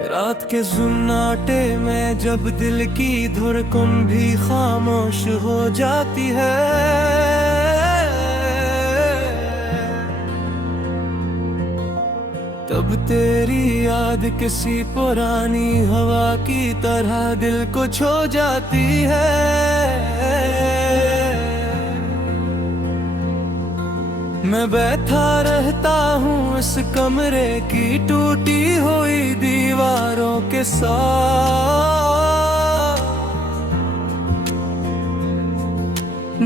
रात के सुन्नाटे में जब दिल की धड़कन भी खामोश हो जाती है, तब तेरी याद किसी पुरानी हवा की तरह दिल को छू जाती है। मैं बैठा रहता हूँ इस कमरे की टूटी हुई दीवारों के साथ,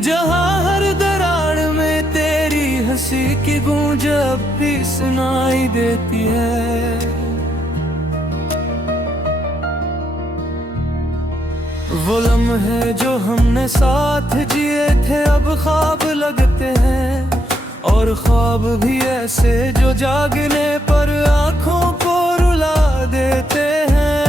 जहाँ हर दरार में तेरी हंसी की गूंज अब भी सुनाई देती है। वो लम्हे जो हमने साथ जिए थे अब ख्वाब लगते हैं, और ख्वाब भी ऐसे जो जागने पर आँखों को रुला देते हैं।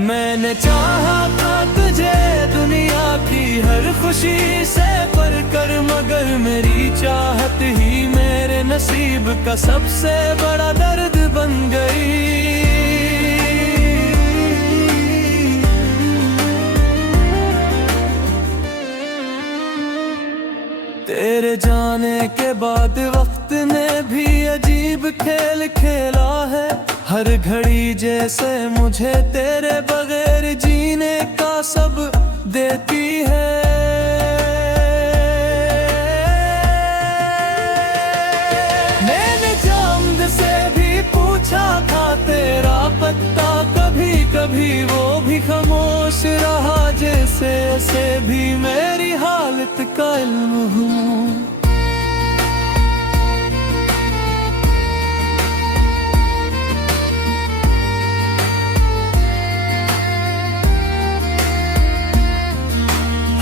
मैंने चाहा था तुझे दुनिया की हर खुशी से पर कर, मगर मेरी चाहत ही मेरे नसीब का सबसे बड़ा दर्द बन गई। तेरे जाने के बाद वक्त ने भी अजीब खेल खेला है, हर घड़ी जैसे मुझे तेरे बगैर जीने का सब देती है। मैंने चांद से भी पूछा था तेरा पत्ता, कभी कभी वो भी खामोश रहा, जैसे से भी मेरी हालत का इल्म हूँ।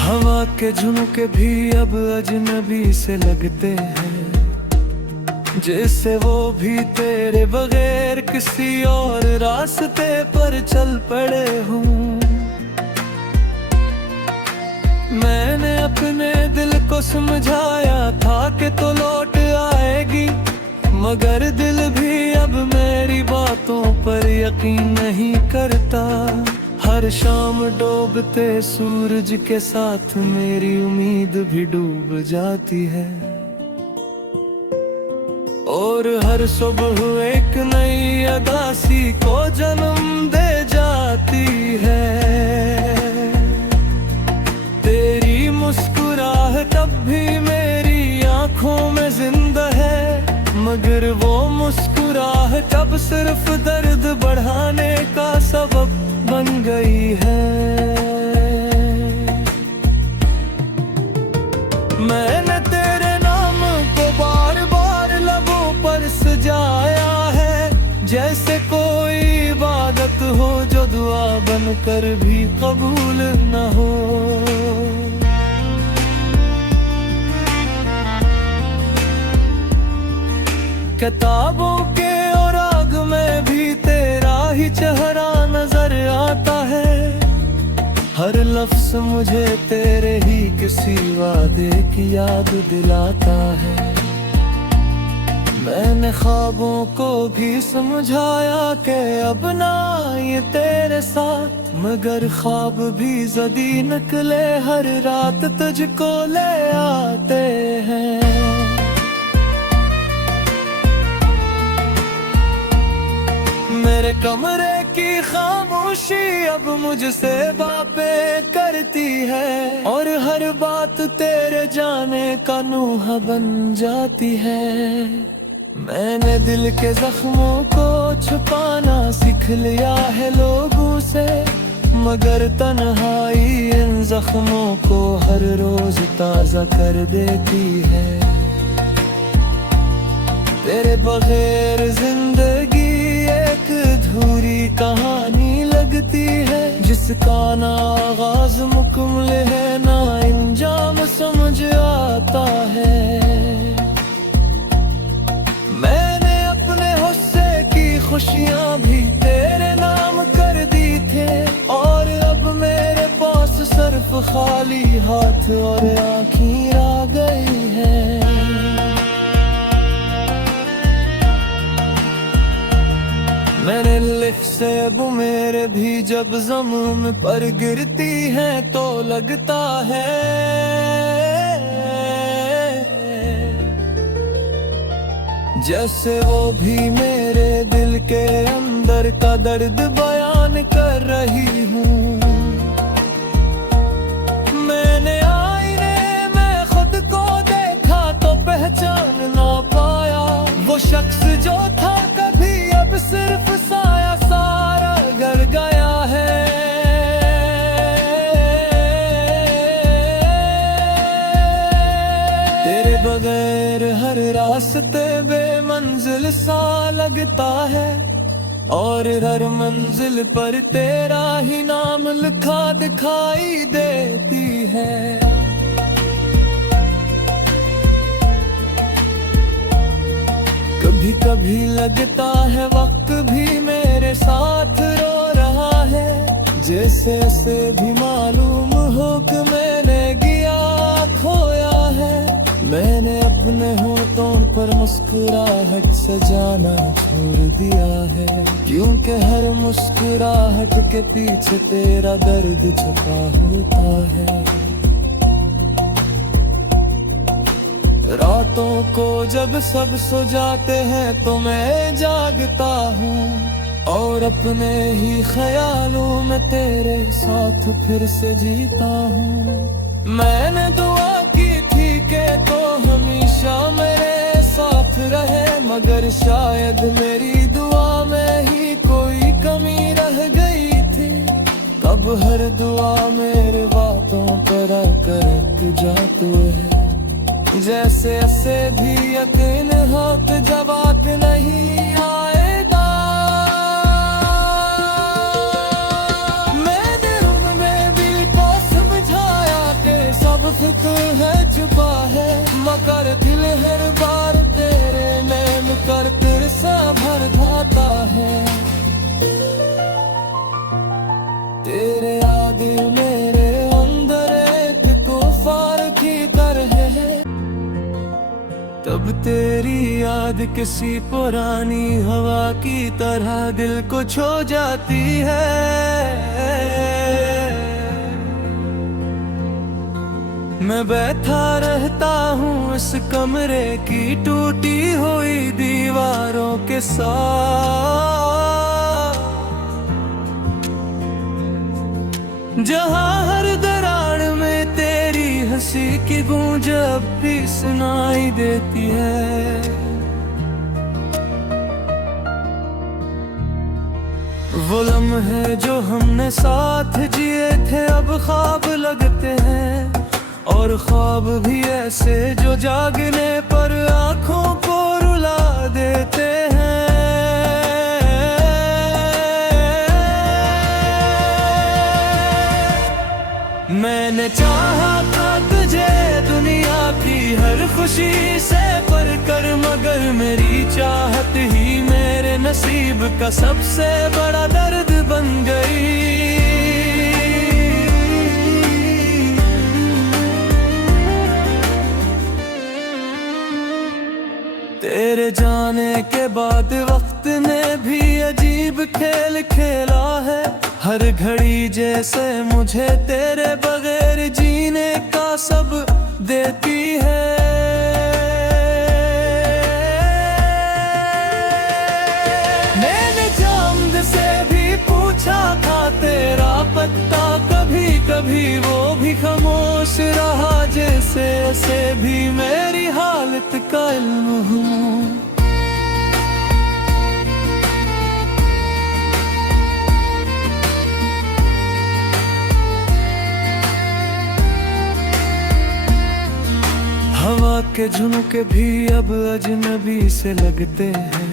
हवा के झुमके भी अब अजनबी से लगते हैं, जैसे वो भी तेरे बगैर किसी और रास्ते पर चल पड़े हूँ। मैंने अपने दिल को समझाया था कि तो लौट आएगी, मगर दिल भी अब मेरी बातों पर यकीन नहीं करता। हर शाम डूबते सूरज के साथ मेरी उम्मीद भी डूब जाती है, और हर सुबह एक नई अदासी को जन्म दे जाती है। तेरी मुस्कुराहट अब भी मेरी आंखों में जिंदा है, मगर वो मुस्कुराहट अब सिर्फ दर्द बढ़ाने का सबब बन गई है। मैंने तेरे नाम को बार बार लबों पर सजाया है, जैसे कोई इबादत हो जो दुआ बनकर भी कबूल न हो। किताबों के और आग में भी तेरा ही चेहरा नजर आता है, हर लफ्ज मुझे तेरे ही किसी वादे की याद दिलाता है। मैंने ख्वाबों को भी समझाया कि अब ना ये तेरे साथ, मगर ख्वाब भी जदी निकले हर रात तुझको ले आते हैं। मेरे कमरे की खामोशी अब मुझसे बातें करती है, और हर बात तेरे जाने का नूहा बन जाती है। मैंने दिल के जख्मों को छुपाना सीख लिया है लोगों से, मगर तन्हाई इन जख्मों को हर रोज ताजा कर देती है। तेरे बगैर जिंदगी एक अधूरी कहानी लगती है, जिसका ना आगाज मुकम्मल है ना इंजाम समझ आता है। मैंने अपने हुस्से की खुशियाँ भी तेरे नाम कर दी थे, और अब मेरे पास सिर्फ खाली हाथ और आँखें रह गई हैं। मेरे भी जब ज़मीन पर गिरती हैं तो लगता है जैसे वो भी मेरे दिल के अंदर का दर्द बयान कर रही हूँ। मैंने आईने में खुद को देखा तो पहचान ना पाया वो शख्स जो था कभी, अब सिर्फ साया सारा घर गया है। तेरे बगैर हर रास्ते बेमंजिल सा लगता है और हर मंजिल पर तेरा ही नाम लिखा दिखाई देती है। कभी कभी लगता है वक्त भी मेरे साथ रो रहा है, जैसे ऐसे भी मालूम हो कि मैंने गिया खोया है। मैंने अपने होठों पर मुस्कुराहट सजाना छोड़ दिया है, क्योंकि हर मुस्कुराहट के पीछे तेरा दर्द छुपा होता है। रातों को जब सब सो जाते हैं तो मैं जागता हूँ और अपने ही ख्यालों में तेरे साथ फिर से जीता हूँ। मैंने दुआ की थी कि तो हमेशा मेरे साथ रहे, मगर शायद मेरी दुआ में ही कोई कमी रह गई थी। कब हर दुआ मेरे बातों पर आकर जाते हैं, जैसे ऐसे भी यकीन हो कि जवाब नहीं आएगा। मैंने उनमें भी तो समझाया कि सब फिक्र है छुपा है, मगर दिल हर बार तेरे नैन कर कर सा भर जाता है। तेरे आगे मेरे अंदर एक कुफार की तरह है, तब तेरी याद किसी पुरानी हवा की तरह दिल को छू जाती है। मैं बैठा रहता हूँ इस कमरे की टूटी हुई दीवारों के साथ, जहाँ हर दरार में तेरी हंसी की गूंज अब भी सुनाई देती है। वो लम्हे जो हमने साथ जिए थे अब ख्वाब लगते हैं, और ख्वाब भी ऐसे जो जागने पर आंखों को रुला देते हैं। मैंने चाहा था तुझे दुनिया की हर खुशी से पर कर, मगर मेरी चाहत ही मेरे नसीब का सबसे बड़ा दर्द बन गई। तेरे जाने के बाद वक्त ने भी अजीब खेल खेला है, हर घड़ी जैसे मुझे तेरे बगैर जीने का सब देती है। मैंने चांद से भी पूछा था तेरा पत्ता, कभी कभी वो भी खामोश रहा, जैसे ऐसे भी मेरी हालत का इल्म हूँ। हवा के झुमके भी अब अजनबी से लगते हैं,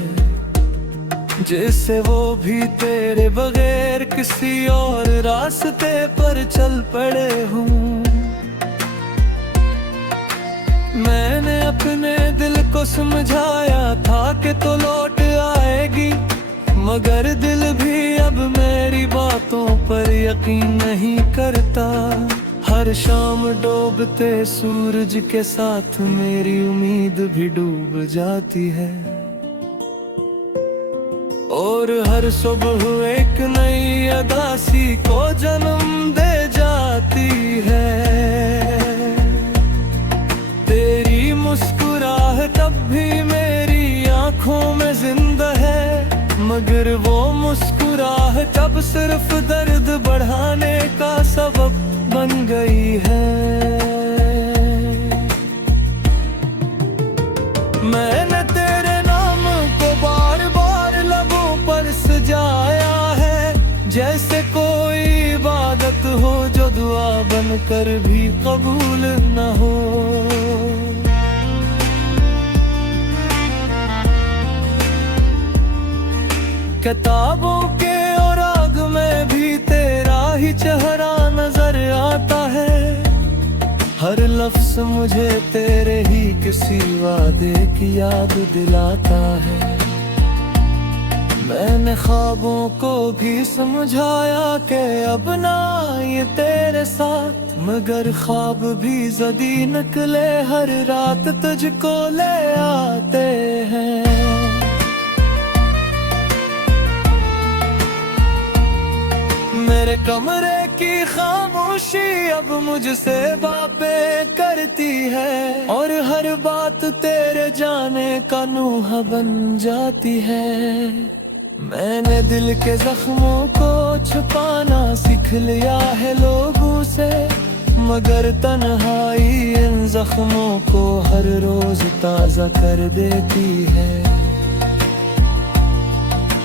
जैसे वो भी तेरे बगैर किसी और रास्ते पर चल पड़े हूँ। मैंने अपने दिल को समझाया था कि तो लौट आएगी, मगर दिल भी अब मेरी बातों पर यकीन नहीं करता। हर शाम डूबते सूरज के साथ मेरी उम्मीद भी डूब जाती है। और हर सुबह एक नई अदासी को जन्म दे जाती है। तेरी मुस्कुराहट अब भी मेरी आंखों में जिंदा है, मगर वो मुस्कुराहट अब सिर्फ दर्द बढ़ाने का सबब बन गई है। मैंने तेरे नाम को बार बार लबों पर सजाया है, जैसे कोई इबादत हो जो दुआ बनकर भी कबूल न हो। किताबों के और आग में भी तेरा ही चेहरा नजर आता है। हर लफ्ज मुझे तेरे ही किसी वादे की याद दिलाता है। मैंने ख्वाबों को भी समझाया कि अब ना ये तेरे साथ, मगर ख्वाब भी जदी निकले हर रात तुझको ले आते हैं। मेरे कमरे की खामोशी अब मुझसे बातें करती है, और हर बात तेरे जाने का नूह बन जाती है। मैंने दिल के जख्मों को छुपाना सीख लिया है लोगों से, मगर तन्हाई इन जख्मों को हर रोज ताजा कर देती है।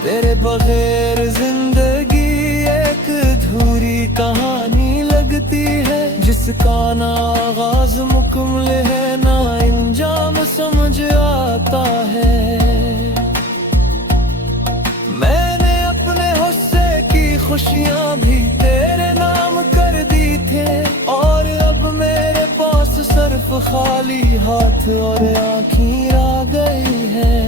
तेरे बगैर जिंदगी एक अधूरी कहानी लगती है, जिसका ना आगाज मुकम्मल है ना अंजाम समझ आता है। मैंने अपने हुस्से की खुशियां भी तेरे नाम कर दी थे, और अब मेरे पास सिर्फ खाली हाथ और आँखें आ गई है।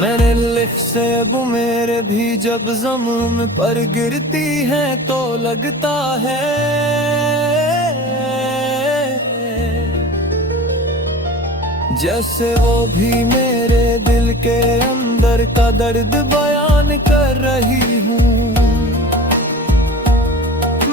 मैंने लिख से वो मेरे भी जब ज़मीन पर गिरती हैं तो लगता है जैसे वो भी मेरे दिल के अंदर का दर्द बयान कर रही हूँ।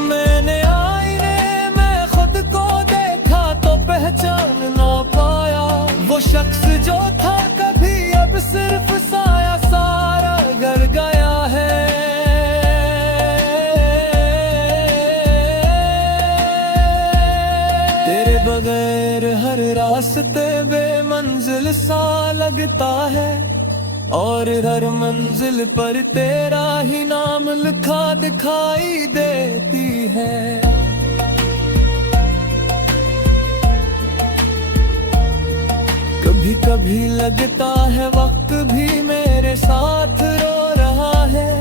मैंने आईने में खुद को देखा तो पहचान ना पाया, वो शख्स जो था कभी अब सिर्फ साया सारा घर गया है। तेरे बगैर हर रास्ते बेमंजिल सा लगता है, और हर मंजिल पर तेरा ही नाम लिखा दिखाई देती है। कभी कभी लगता है वक्त भी मेरे साथ रो रहा है,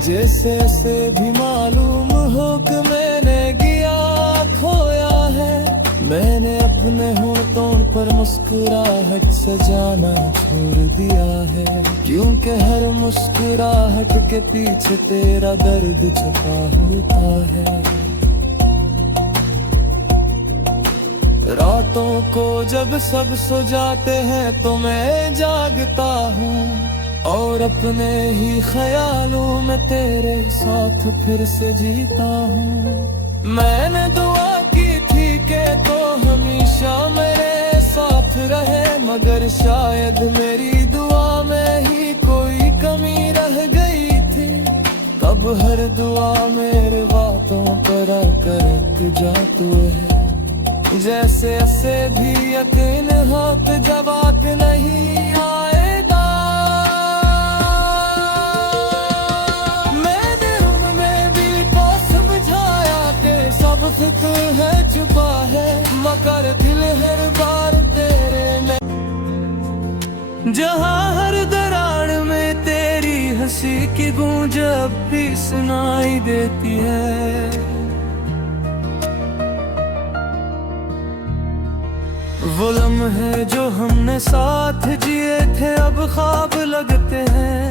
जैसे ऐसे भी मालूम हो कि मैंने गिया खोया है। मैंने अपने होठों पर मुस्कुराहट सजाना छोड़ दिया है, क्योंकि हर मुस्कुराहट के पीछे तेरा दर्द छुपा होता है। रातों को जब सब सो जाते हैं तो मैं जागता हूँ, और अपने ही ख्यालों में तेरे साथ फिर से जीता हूँ। मैंने दुआ की थी कि तो हमेशा मेरे साथ रहे, मगर शायद मेरी दुआ में ही कोई कमी रह गई थी। तब हर दुआ मेरे बातों पर आकर रुक जाती है, जैसे ऐसे भी यकीन हो कि जवाब नहीं आएगा। मैंने उनमें भी तो समझाया कि सब फिक्र है छुपा है, मगर दिल हर बार तेरे में। जहाँ हर दरार में तेरी हंसी की गूंज अब भी सुनाई देती है। वो लम्हे जो हमने साथ जिए थे अब ख्वाब लगते हैं,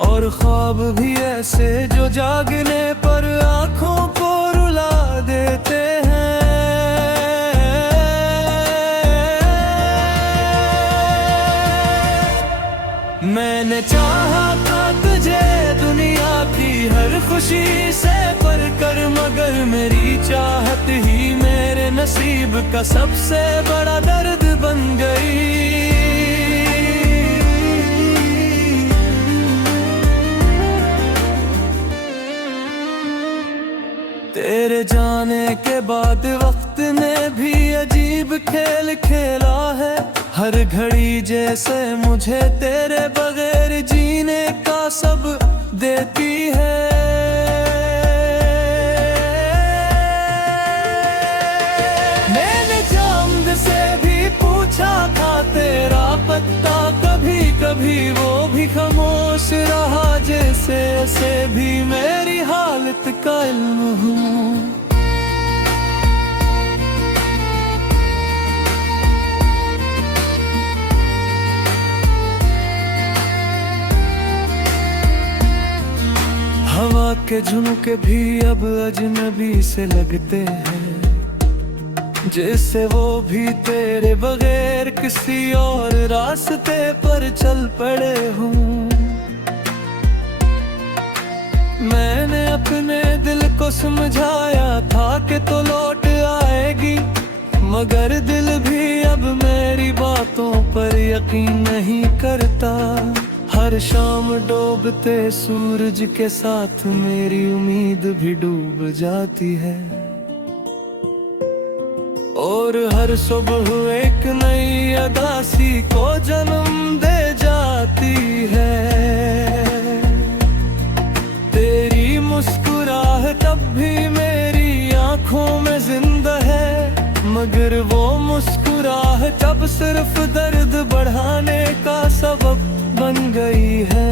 और ख्वाब भी ऐसे जो जागने पर आँखों को रुला देते हैं। मैंने चाहा था तुझे दुनिया की हर खुशी से पर कर, मगर मेरी चाहत ही मेरे नसीब का सबसे बड़ा दर्द बन गई। तेरे जाने के बाद वक्त ने भी अजीब खेल खेला है। हर घड़ी जैसे मुझे तेरे बगैर जीने का सब देती है। मैंने चांद से भी पूछा था तेरा पत्ता, कभी कभी वो भी खामोश रहा, जैसे ऐसे भी मेरी हालत का इल्म हूँ। हवा के झुमके भी अब अजनबी से लगते हैं, जैसे वो भी तेरे बगैर किसी और रास्ते पर चल पड़े हूँ। मैंने अपने दिल को समझाया था कि तो लौट आएगी, मगर दिल भी अब मेरी बातों पर यकीन नहीं करता। हर शाम डूबते सूरज के साथ मेरी उम्मीद भी डूब जाती है, और हर सुबह एक नई अदासी को जन्म दे जाती है। तेरी मुस्कुराहट अब भी मेरी आंखों में जिंदा है, मगर वो मुस्कुराहट अब सिर्फ दर्द बढ़ाने का सबब बन गई है।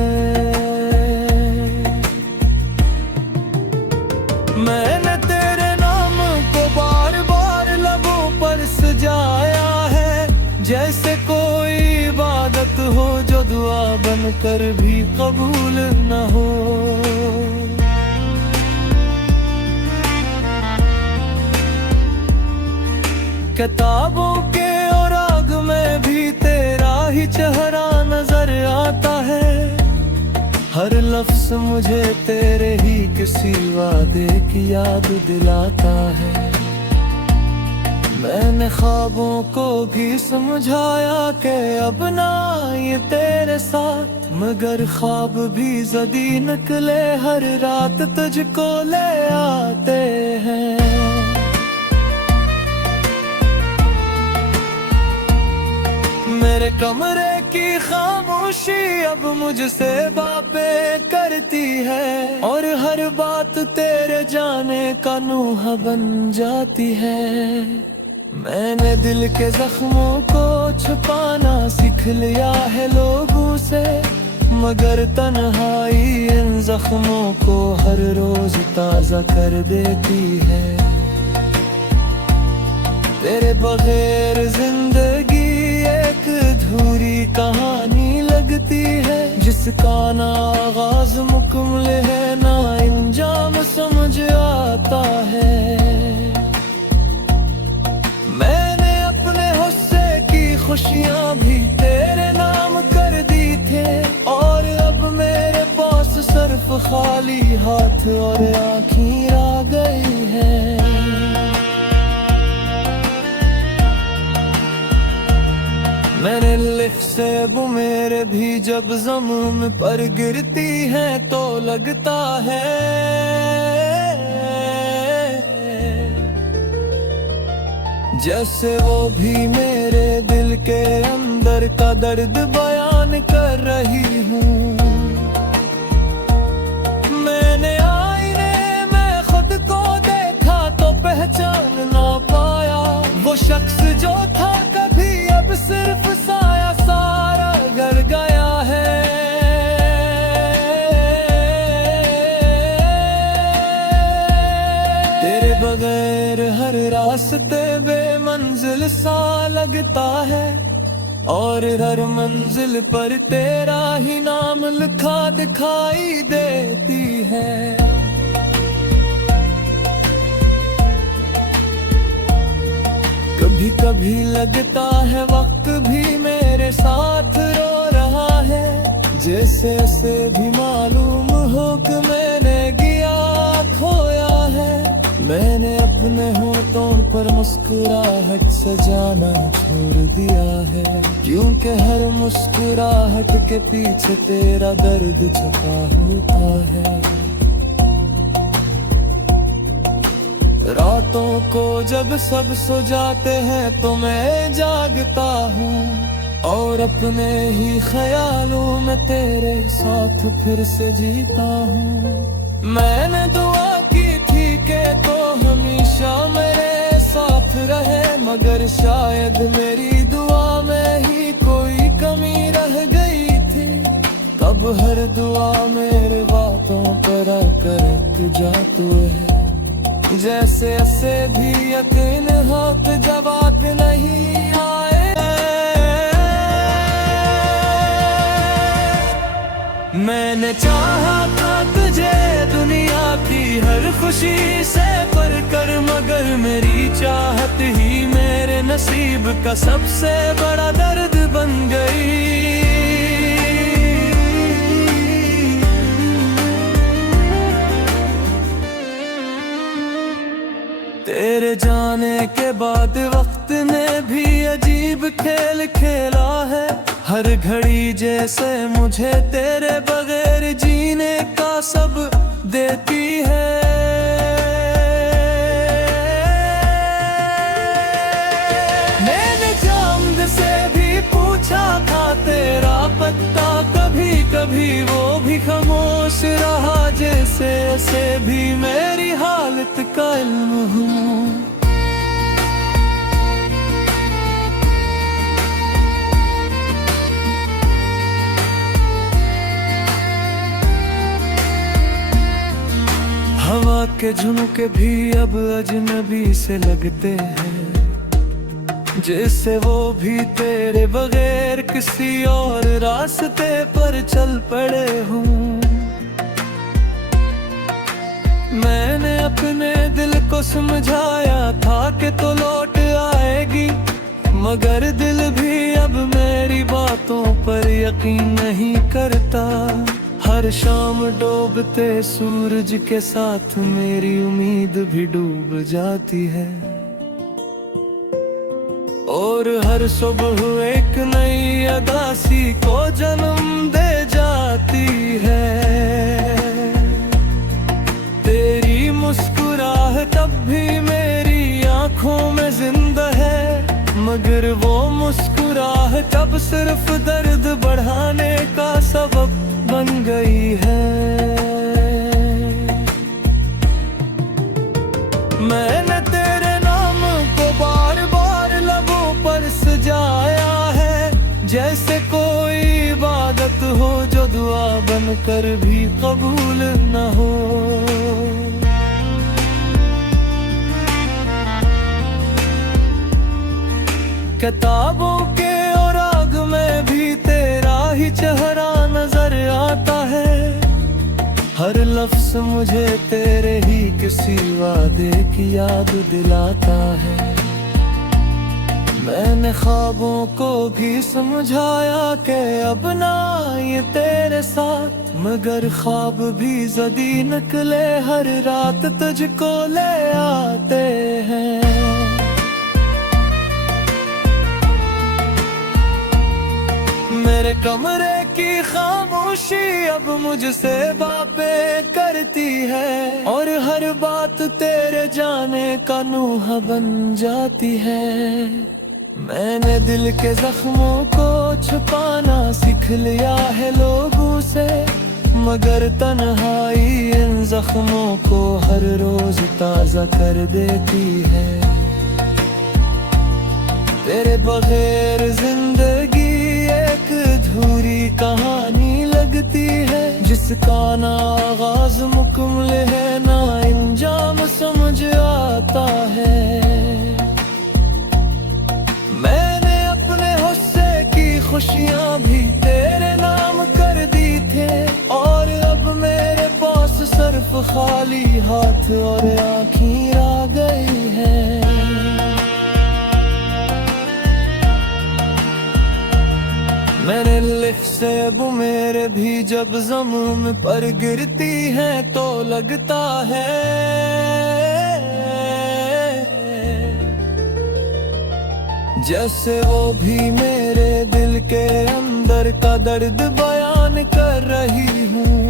मैंने तेरे नाम को बार बार लबों पर सजाया है, जैसे कोई इबादत हो जो दुआ बनकर भी कबूल न हो। किताबों के और आग में भी तेरा ही चेहरा नजर आता है। हर लफ्ज मुझे तेरे ही किसी वादे की याद दिलाता है। मैंने ख्वाबों को भी समझाया कि अब ना ये तेरे साथ, मगर ख्वाब भी जदी निकले हर रात तुझको ले आते हैं। मेरे कमरे की खामोशी अब मुझसे बातें करती है, और हर बात तेरे जाने का नूहा बन जाती है। मैंने दिल के जख्मों को छुपाना सीख लिया है लोगों से, मगर तन्हाई इन जख्मों को हर रोज ताजा कर देती है। तेरे बगैर जिंदगी एक अधूरी कहानी लगती है, जिसका ना आगाज मुकम्मल है ना इंजाम समझ आता है। मैंने अपने हुस्से की खुशियां भी तेरे नाम कर दी थे, और अब मेरे पास सिर्फ खाली हाथ और आँखें आ गई है। मैंने लिख से वो मेरे भी जब ज़मीन पर गिरती है तो लगता है जैसे वो भी मेरे दिल के अंदर का दर्द बयान कर रही हूँ। मैंने आईने में खुद को देखा तो पहचान ना पाया, वो शख्स जो था कभी अब सिर्फ साया सारा घर गया है। तेरे बगैर हर रास्ते बेमंजिल सा लगता है, और हर मंजिल पर तेरा ही नाम लिखा दिखाई देती है। कभी कभी लगता है वक्त भी मेरे साथ रो रहा है, जैसे ऐसे भी मालूम हो कि मैंने गया खोया है। मैंने अपने होठों पर मुस्कुराहट सजाना छोड़ दिया है, क्योंकि हर मुस्कुराहट के पीछे तेरा दर्द छुपा होता है। रातों को जब सब सो जाते हैं तो मैं जागता हूँ और अपने ही ख्यालों में तेरे साथ फिर से जीता हूँ। मैंने दुआ की थी कि तो हमेशा मेरे साथ रहे, मगर शायद मेरी दुआ में ही कोई कमी रह गई थी। कब हर दुआ मेरे बातों पर आकर रुक जाते हैं, जैसे ऐसे भी यकीन हो कि जवाब नहीं आए। मैंने चाहा था तुझे दुनिया की हर खुशी से पर कर, मगर मेरी चाहत ही मेरे नसीब का सबसे बड़ा दर्द बन गई। तेरे जाने के बाद वक्त ने भी अजीब खेल खेला है। हर घड़ी जैसे मुझे तेरे बगैर जीने का सब देती है। मैंने चांद से भी पूछा था तेरा पत्ता, कभी कभी वो भी खामोश रहा, जैसे ऐसे भी मेरी हालत का इल्म हूँ। हवा के झुमके भी अब अजनबी से लगते हैं, जैसे वो भी तेरे बगैर किसी और रास्ते पर चल पड़े हूँ। मैंने अपने दिल को समझाया था कि तो लौट आएगी, मगर दिल भी अब मेरी बातों पर यकीन नहीं करता। हर शाम डूबते सूरज के साथ मेरी उम्मीद भी डूब जाती है, और हर सुबह एक नई अदासी को जन्म दे जाती है। तेरी मुस्कुराहट अब भी मेरी आंखों में जिंदा है, मगर वो मुस्कुराहट अब सिर्फ दर्द बढ़ाने का सबब बन गई है। मैंने तेरे नाम को बार बार लबों पर सजाया है, जैसे कोई इबादत हो जो दुआ बनकर भी कबूल न हो। किताबों के और आग में भी तेरा ही चेहरा नजर आता है। हर लफ्ज मुझे तेरे ही किसी वादे की याद दिलाता है। मैंने ख्वाबों को भी समझाया कि अब ना ये तेरे साथ, मगर ख्वाब भी जदी निकले हर रात तुझको ले आते हैं। मेरे कमरे की खामोशी अब मुझसे बातें करती है, और हर बात तेरे जाने का नूहा बन जाती है। मैंने दिल के जख्मों को छुपाना सीख लिया है लोगों से, मगर तन्हाई इन जख्मों को हर रोज ताजा कर देती है। तेरे बगैर जिंदगी एक अधूरी कहानी लगती है, जिसका ना आगाज मुकम्मल है ना इंजाम समझ आता है। मैंने अपने हुस्से की खुशियाँ भी तेरे नाम कर दी थे, और अब मेरे पास सिर्फ खाली हाथ और आँखें आ गई हैं। मैंने लिख से वो मेरे भी जब ज़मीन पर गिरती हैं तो लगता है जैसे वो भी मेरे दिल के अंदर का दर्द बयान कर रही हूँ।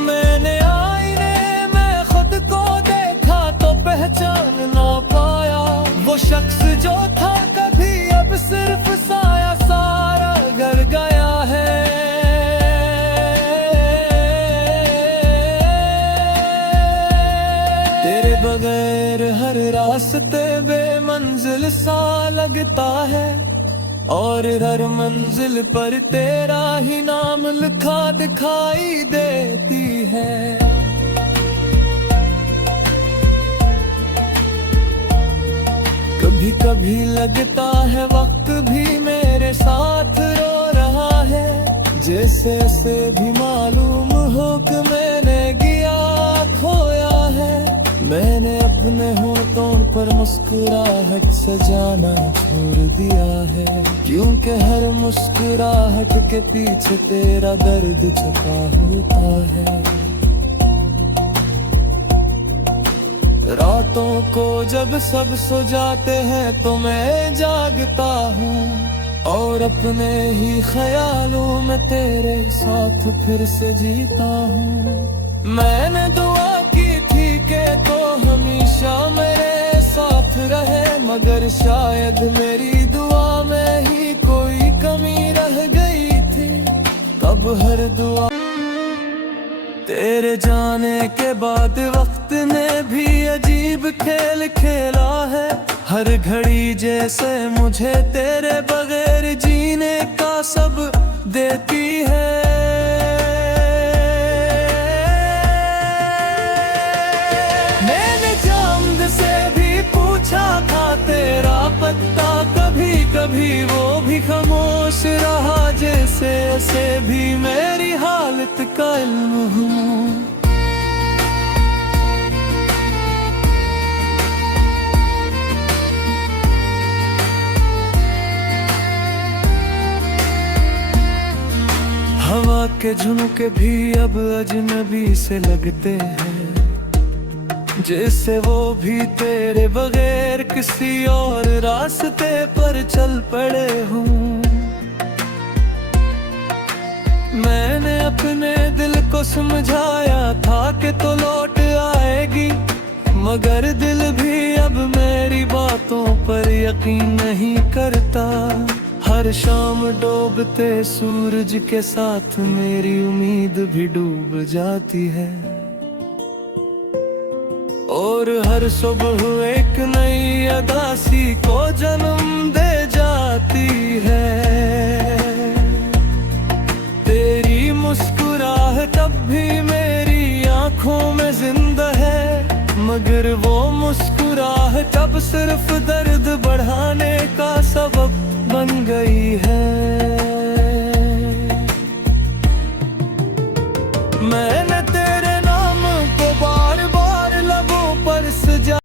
मैंने आईने में खुद को देखा तो पहचान ना पाया वो शख्स जो था कभी, अब सिर्फ साया सारा घर गया है। तेरे बगैर हर रास्ते बेमंजिल सा लगता है और हर मंजिल पर तेरा ही नाम लिखा दिखाई देती है। कभी कभी लगता है वक्त भी मेरे साथ रो रहा है, जैसे से भी मालूम हो कि मैंने गिया खोया है। मैंने अपने होठों पर मुस्कुराहट सजाना छोड़ दिया है, क्योंकि हर मुस्कुराहट के पीछे तेरा दर्द छुपा होता है। रातों को जब सब सो जाते हैं तो मैं जागता हूँ और अपने ही ख्यालों में तेरे साथ फिर से जीता हूँ। मैंने दुआ की थी कि तो हमेशा मेरे साथ रहे, मगर शायद मेरी दुआ में ही कोई कमी रह गई थी। तब हर दुआ तेरे जाने के बाद वक्त ने भी अजीब खेल खेला है। हर घड़ी जैसे मुझे तेरे बगैर जीने का सब देती है। मैंने चांद से भी पूछा था तेरा पत्ता, कभी कभी वो भी खामोश रहा, जैसे से भी मेरी हालत का इल्म हूँ। हवा के झुमके भी अब अजनबी से लगते हैं, जैसे वो भी तेरे बगैर किसी और रास्ते पर चल पड़े हूँ। मैंने अपने दिल को समझाया था कि तो लौट आएगी, मगर दिल भी अब मेरी बातों पर यकीन नहीं करता। हर शाम डूबते सूरज के साथ मेरी उम्मीद भी डूब जाती है, और हर सुबह एक नई अदासी को जन्म दे जाती है। तेरी मुस्कुराहट अब भी मेरी आंखों में जिंदा है, मगर वो मुस्कुराहट अब सिर्फ दर्द बढ़ाने का सबब बन गई है। मैं